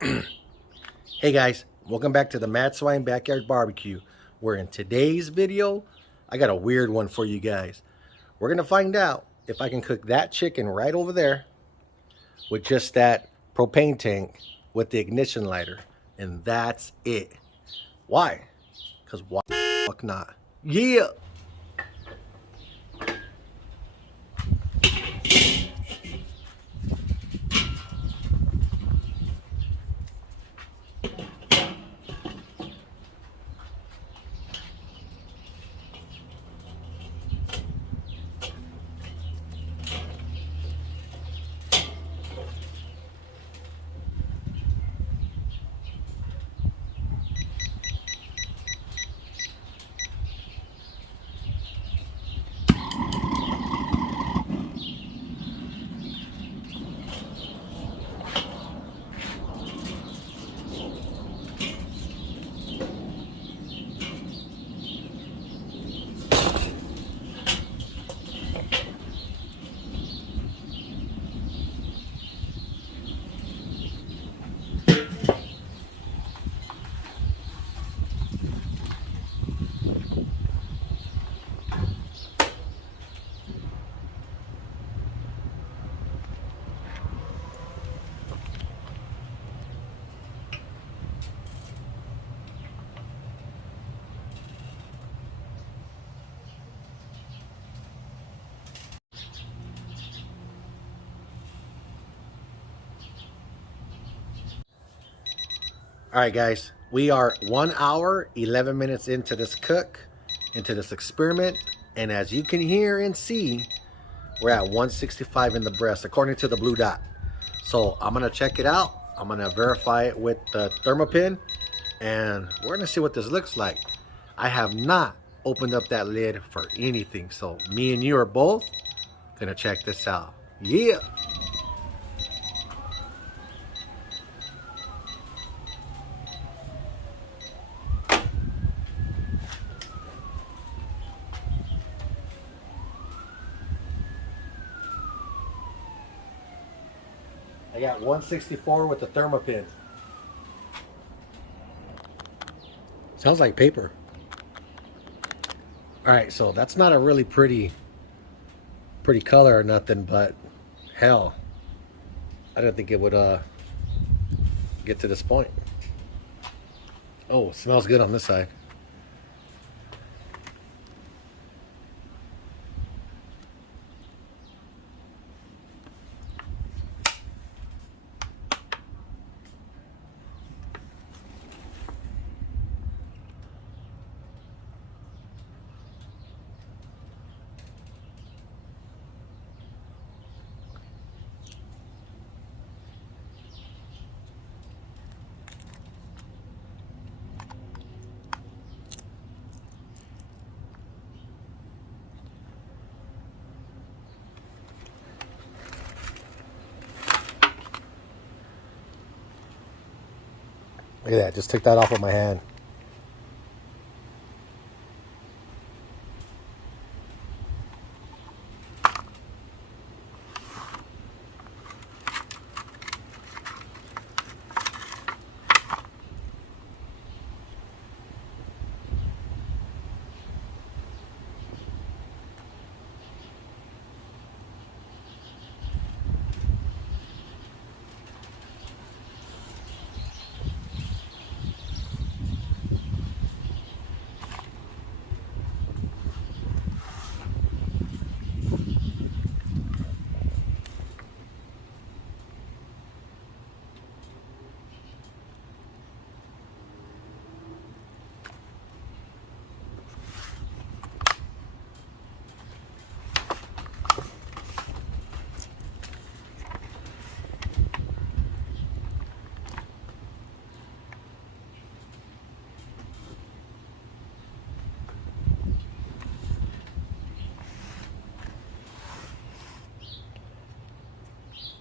Hey guys, welcome back to the Mad Swine Backyard Barbecue, where in today's video, I got a weird one for you guys. We're gonna find out if I can cook that chicken right over there with just that propane tank with the ignition lighter, and that's it. Why? Because why the fuck not? Yeah! All right, guys, we are 1 hour, 11 minutes into this cook, into this experiment. And as you can hear and see, we're at 165 in the breast, according to the blue dot. So I'm gonna check it out. I'm gonna verify it with the thermopin, and we're gonna see what this looks like. I have not opened up that lid for anything. So me and you are both gonna check this out. Yeah. I got 164 with the thermopin. Sounds like paper. All right, so that's not a really pretty color or nothing, but hell, I didn't think it would get to this point. Oh, it smells good on this side. Look at that, just took that off with my hand.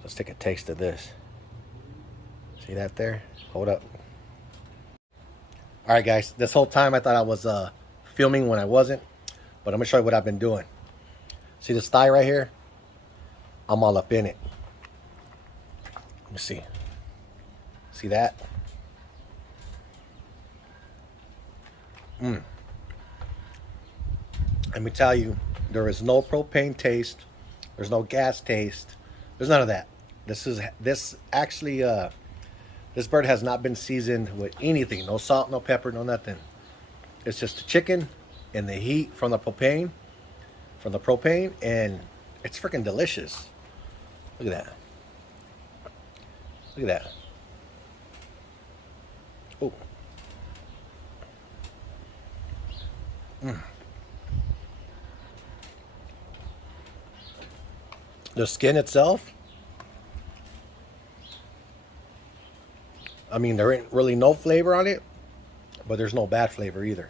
Let's take a taste of this. See that there? Hold up. All right, guys. This whole time I thought I was filming when I wasn't, but I'm gonna show you what I've been doing. See this thigh right here? I'm all up in it. Let me see. See that? Let me tell you, there is no propane taste. There's no gas taste. There's none of that. This actually this bird has not been seasoned with anything. No salt, no pepper, no nothing. It's just the chicken and the heat from the propane, and it's freaking delicious. Look at that. Look at that. Oh. The skin itself, I mean, there ain't really no flavor on it, but there's no bad flavor either.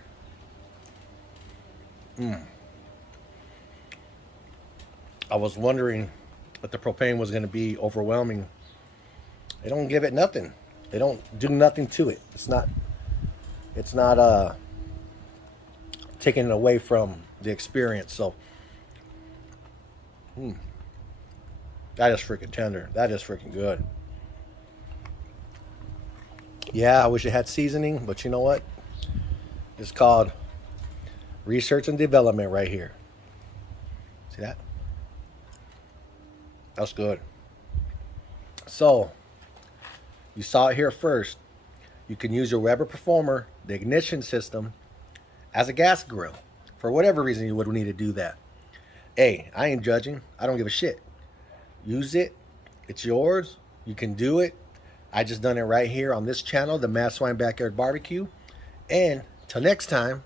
I was wondering if the propane was going to be overwhelming. They don't give it nothing. They don't do nothing to it. It's not taking it away from the experience. So that is freaking tender. That is freaking good. Yeah, I wish it had seasoning, but you know what? It's called research and development right here. See that? That's good. So, you saw it here first. You can use your Weber Performer, the ignition system, as a gas grill. For whatever reason you would need to do that. Hey, I ain't judging. I don't give a shit. Use it. It's yours. You can do it. I just done it right here on this channel, the Mad Swine Backyard Barbecue. And till next time,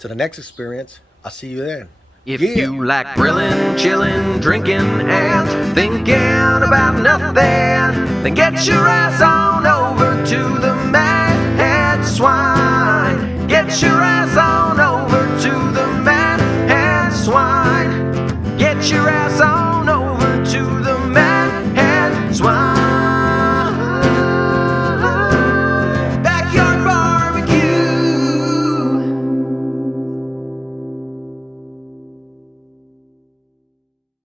to the next experience, I'll see you then. If you like grilling, chilling, drinking, and thinking about nothing, then get your ass on